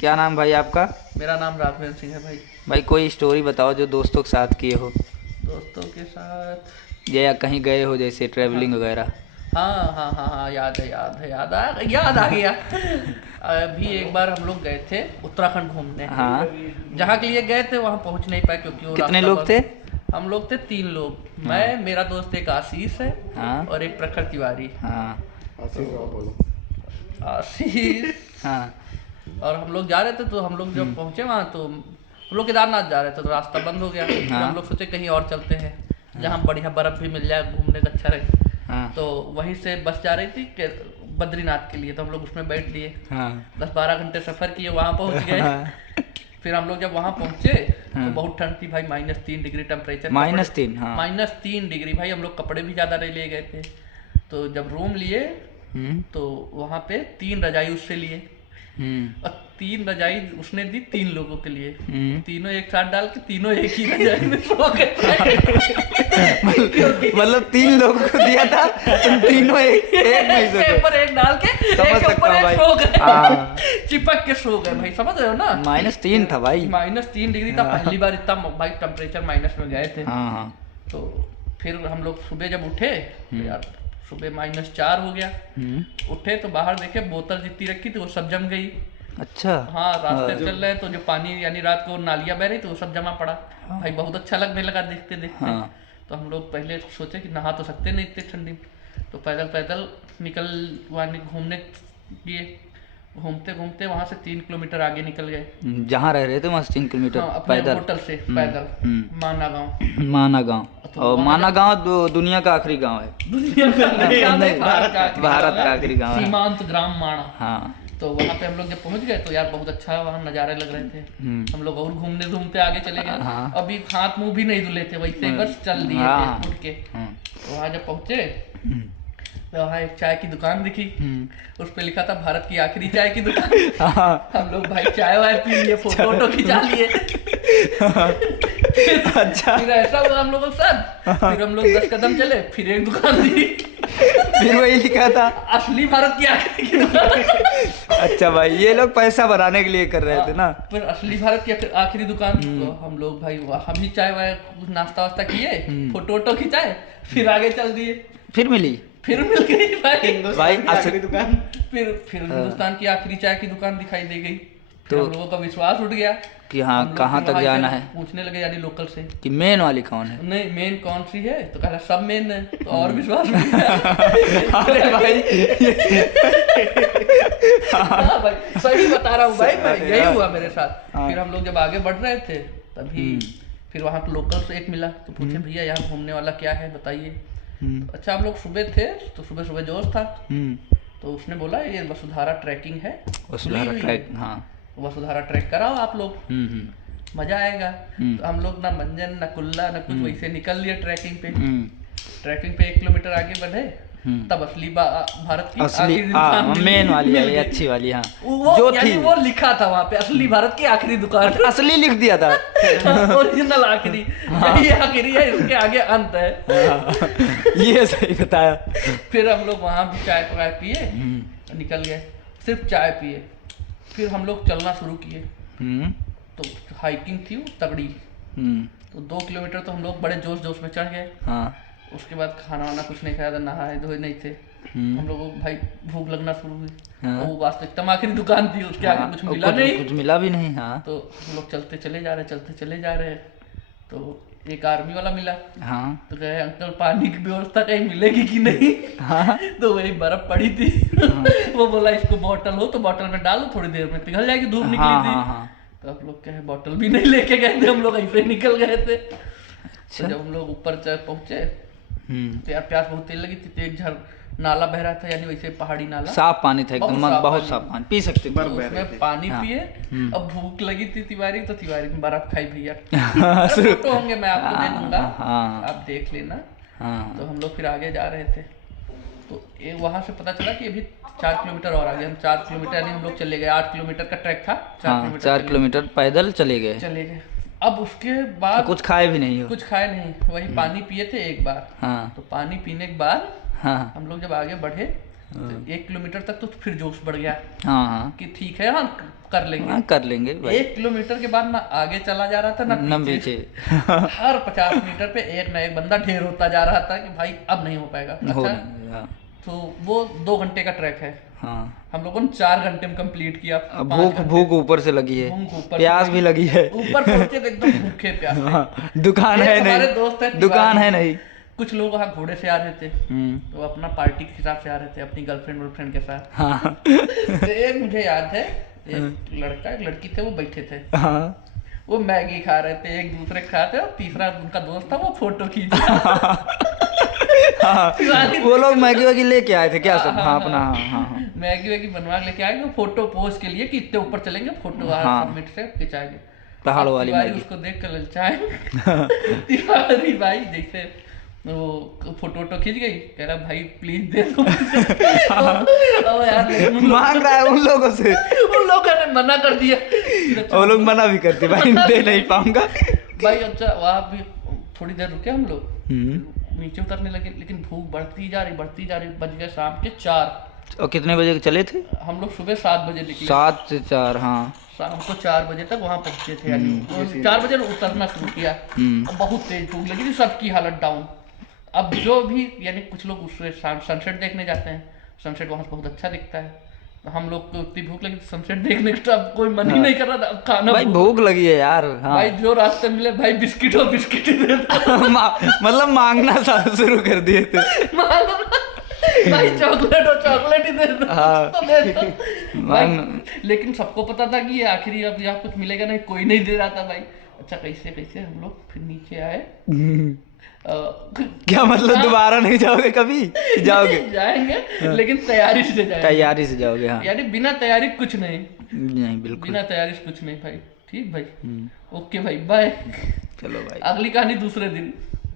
क्या नाम भाई आपका? मेरा नाम राघवेंद्र सिंह है भाई। भाई कोई स्टोरी बताओ जो दोस्तों के साथ किए हो, दोस्तों के साथ। या कहीं गए हो जैसे हाँ ट्रैवलिंग वगैरह। हाँ हाँ हाँ हाँ, याद आ गया। अभी एक बार हम लोग गए थे उत्तराखंड घूमने। हाँ। जहाँ के लिए गए थे वहाँ पहुँच नहीं पाए क्योंकि वो कितने रास्ता लोग थे? हम लोग थे 3 लोग। मैं, मेरा दोस्त एक आशीष है हाँ और एक प्रखर तिवारी। हाँ आशीष। हाँ। और हम लोग जा रहे थे तो हम लोग जब पहुंचे वहाँ तो हम लोग केदारनाथ जा रहे थे तो रास्ता बंद हो गया। फिर हाँ। हम लोग सोचे कहीं और चलते हैं जहाँ बढ़िया बर्फ भी मिल जाए, घूमने का अच्छा रहे। हाँ तो वहीं से बस जा रही थी कि बद्रीनाथ के लिए, तो हम लोग उसमें बैठ लिए। हाँ 10-12 घंटे सफ़र किए, वहाँ पहुँच गए। फिर हम लोग जब वहाँ पहुँचे तो बहुत ठंड थी भाई, -3 डिग्री टेम्परेचर। -3। हाँ। -3 डिग्री भाई, हम लोग कपड़े भी ज़्यादा नहीं ले गए थे। तो जब रूम लिए तो वहाँ पे 3 रजाई उससे लिए और 3 रजाई उसने दी 3 लोगों के लिए। तीनों एक साथ डाल के तीनों एक ही रजाई में सो गए। मतलब 3 लोगों को दिया था, तुम तीनों एक में ही एक सोते। के ऊपर एक डाल के समझ एक के सकता ऊपर हूँ एक भाई। सो गए। हाँ। चिपक के सो गए भाई, समझ रहे हो ना। -3 था भाई। -3 डिग्री था। पहली बार इतना भाई टेम्परेचर माइनस में गए थे। हाँ हाँ। तो फिर हम लोग सुबह जब उठे तो यार सुबह -4 हो गया। उठे तो बाहर देखे बोतल जितनी रखी थी वो सब जम गई। अच्छा। हाँ, रास्ते चल रहे हैं तो जो पानी यानी रात को नालियाँ बह रही तो वो सब जमा पड़ा। भाई बहुत अच्छा लगने लगा देखते देखते। हाँ। तो हम लोग पहले सोचे कि नहा तो सकते नहीं इतनी ठंडी में, तो पैदल पैदल निकल वाने घूमने गए। घूमते घूमते वहाँ से 3 किलोमीटर आगे निकल गए। जहाँ रह रहे थे वहाँ से 3 किलोमीटर हाँ, अपने पैदल। होटल से पैदल माना गाँव। माना गांव। तो और वहाँ माना गांव दुनिया का आखिरी गांव है। दुनिया का नहीं, भारत का आखिरी गाँव है। सीमांत ग्राम माणा। हाँ। तो वहाँ पे हम लोग जब पहुँच गए तो यार बहुत अच्छा वहाँ नज़ारे लग रहे थे। हम लोग और घूमने घूमते आगे चले गए। हाँ। अभी हाथ मुंह भी नहीं धुले थे, वैसे ही बस चल दिए हाँ। थे उठ के। तो वहाँ जब पहुँचे तो वहाँ एक चाय की दुकान दिखी। उस पे लिखा था भारत की आखिरी चाय की दुकान। हाँ। हम लोग भाई चाय वाय पी लिए, फोटो खिंचा लिए। अच्छा। फिर ऐसा हुआ हम लोगों के साथ। फिर हम लोग 10 कदम चले, फिर एक दुकान दी, फिर वही लिखा था असली भारत की आखिरी की दुकान। अच्छा भाई, ये लोग पैसा बनाने के लिए कर रहे थे ना। फिर असली भारत की आखिरी दुकान। तो हम लोग भाई वहाँ भी चाय वाय नाश्ता वास्ता किए, फोटो वोटो खिंचाए, फिर आगे चल दिए। फिर मिली। फिर मिल गई भाई आखिरी दुकान। फिर हिंदुस्तान की आखिरी चाय की दुकान दिखाई दे गई। फिर हम लोगों का विश्वास उठ गया कि हाँ हम लोग कहाँ फिर तक वहाँ जाना से है, पूछने लगे यानी लोकल से कि मेन वाली कौन है। नहीं मेन कौन सी है, तो कहा सब मेन है। तो और विश्वास उठ गया। अरे भाई हाँ भाई सही बता रहा हूँ भाई, मैं यही हुआ मेरे साथ। हाँ। फिर हम लोग जब आगे बढ़ रहे थे तभी फिर वहाँ के लोकल से एक मिला, तो पूछे भैया यहाँ घूमने वाला क्या है बताइए। तो अच्छा हम लोग सुबह थे तो सुबह सुबह जोश था। तो उसने बोला ये वसुधारा ट्रैकिंग है, वसुधारा ट्रैक। हाँ। वसुधारा ट्रैक कराओ आप लोग, मजा आएगा। तो हम लोग ना मंजन ना कुल्ला ना कुछ, वैसे निकल लिए ट्रैकिंग पे। ट्रैकिंग पे 1 किलोमीटर आगे बढ़े तब असली भारत की असली आखिरी दुकान मेन वाली मिल है, गई। अच्छी वाली। हाँ वो जो यानी थी वो लिखा था वहाँ पे असली भारत की आखिरी दुकान। असली लिख दिया था। ओरिजिनल आखिरी, यही आखिरी है, इसके आगे अंत है। ये सही बताया। फिर हम लोग वहाँ भी चाय पकाए पिए, निकल गए, सिर्फ चाय पिए। फिर हम लोग चलना शुरू किए। तो हाइकिंग थी वो तगड़ी। तो 2 किलोमीटर तो हम लोग बड़े जोश जोश में चढ़ गए। हाँ। उसके बाद खाना वाना कुछ नहीं खाया था, नहाए धोए नहीं थे। हम लोगों को भाई भूख लगना शुरू हुई। हाँ। वो वास्तव एकदम आखिरी दुकान थी, उसके आगे कुछ मिला नहीं। कुछ मिला भी नहीं। हाँ। तो हम लोग चलते चले जा रहे। तो एक आर्मी वाला मिला। हाँ। तो कहे अंकल पानी की व्यवस्था कहीं मिलेगी कि नहीं। हाँ। तो वही बर्फ पड़ी थी। वो बोला इसको बॉटल हो तो बॉटल में डालो, थोड़ी देर में पिघल जाएगी, धूप निकली हाँ। थी। हाँ। तो हम लोग कहे बॉटल भी नहीं लेके गए थे, हम लोग ऐसे निकल गए थे। तो जब हम लोग ऊपर पहुंचे तो यार प्यास बहुत तेज लगी थी। तो एक नाला बह रहा था, यानी वैसे पहाड़ी नाला, साफ पानी था एकदम, बहुत साफ पानी, पी सकते थे। तो उसमें पानी पिए। अब भूख लगी थी तिवारी, तो तिवारी ने बर्फ खाई भैया। फोटो होंगे मैं आपको दे दूंगा, आप देख लेना। तो हम लोग फिर आगे जा रहे थे तो वहां से पता चला कि अभी 4 किलोमीटर और आगे, हम 4 किलोमीटर यानी हम लोग चले गए। 8 किलोमीटर का ट्रैक था, 4 किलोमीटर पैदल चले गए। अब उसके बाद कुछ खाए भी नहीं हो? कुछ खाए नहीं, वही पानी पिए थे एक बार। हाँ। तो पानी पीने के बाद हाँ। हम लोग जब आगे बढ़े तो 1 किलोमीटर तक तो फिर जोश बढ़ गया हाँ हाँ कि ठीक है, हाँ कर लेंगे। हाँ, कर लेंगे भाई। 1 किलोमीटर के बाद ना आगे चला जा रहा था ना न पीछे। पीछे हर 50 मीटर पे एक ना एक बंदा ढेर होता जा रहा था कि भाई अब नहीं हो पाएगा। हो अच्छा, नहीं, हाँ तो वो 2 घंटे का ट्रैक है, हाँ। हम लोगों ने 4 घंटे में कंप्लीट किया। अब 5 भूख घंटे भूख ऊपर से लगी है, भूख ऊपर प्यास से भी लगी है। ऊपर पहुंचे तो एकदम भूखे प्यासे। हाँ, दुकान एक है हमारे दोस्त नहीं, है दुकान तिवारी, है नहीं। कुछ लोग वहाँ घोड़े से आ रहे थे, तो अपना पार्टी के हिसाब से आ रहे थे अपनी गर्लफ्रेंड वर्लफ्रेंड के साथ। हाँ तो एक मुझे याद है, एक लड़का एक लड़की थे, वो बैठे थे, हाँ वो मैगी खा रहे थे, एक दूसरे खा रहे थे, और तीसरा उनका दोस्त था वो फोटो खींच रहा हाँ, तिवारी वो लोग मैगी वैगी लेके आए थे क्या सब? हाँ अपना हाँ हाँ हाँ मैगी वैगी बनवा के लेके आएंगे फोटो पोज के लिए कि इतने ऊपर चलेंगे, फोटो हाँ। सबमिट से खिंचाएंगे। पहाड़ अब वाली तिवारी मैगी। उसको देख कर ललचाए। तिवारी भाई जैसे वो फोटो वोटो खींच गई, कह रहा भाई प्लीज दे दो। अब यार लेकिन मांग रहा है उन लोगों से, उन लोगों ने मना कर दिया। वो लोग मना भी करते भाई दे नहीं पाऊंगा। भाई अच्छा वहाँ भी थोड़ी देर रुके हम लोग, नीचे उतरने लगे, लेकिन भूख बढ़ती जा रही बज गए शाम के 4। और कितने बजे चले थे? हम लोग सुबह 7 बजे निकले, 7 से 4 हाँ। शाम को 4 बजे तक वहाँ पहुंचे थे, यानी 4 बजे उतरना शुरू किया। अब बहुत तेज भूख लगी थी, सबकी हालत डाउन। अब जो भी यानी कुछ लोग उससे सनसेट देखने जाते हैं, सनसेट वहाँ से बहुत अच्छा दिखता है, तो हम लोग को इतनी भूख लगी सनसेट देखने का, अब कोई मन ही नहीं कर रहा था, अब खाना भाई भूख लगी है यार। हाँ भाई जो रास्ते मिले भाई बिस्किट और बिस्किट ही दे दो। मतलब मांगना शुरू कर दिए थे। भाई चॉकलेट और चॉकलेट ही दे दो, हाँ। तो दे दो भाई। लेकिन सबको पता था कि ये आखिरी अब यहाँ कुछ मिलेगा नहीं, कोई नहीं दे रहा था भाई। अच्छा कैसे कैसे हम लोग फिर नीचे आए। क्या मतलब दोबारा नहीं जाओगे कभी? जाओगे? जाएंगे लेकिन तैयारी से जाएंगे। तैयारी से जाओगे हाँ। यानी बिना तैयारी कुछ नहीं, नहीं बिल्कुल बिना तैयारी से कुछ नहीं भाई। ठीक भाई, ओके भाई, बाय। चलो भाई, अगली कहानी दूसरे दिन।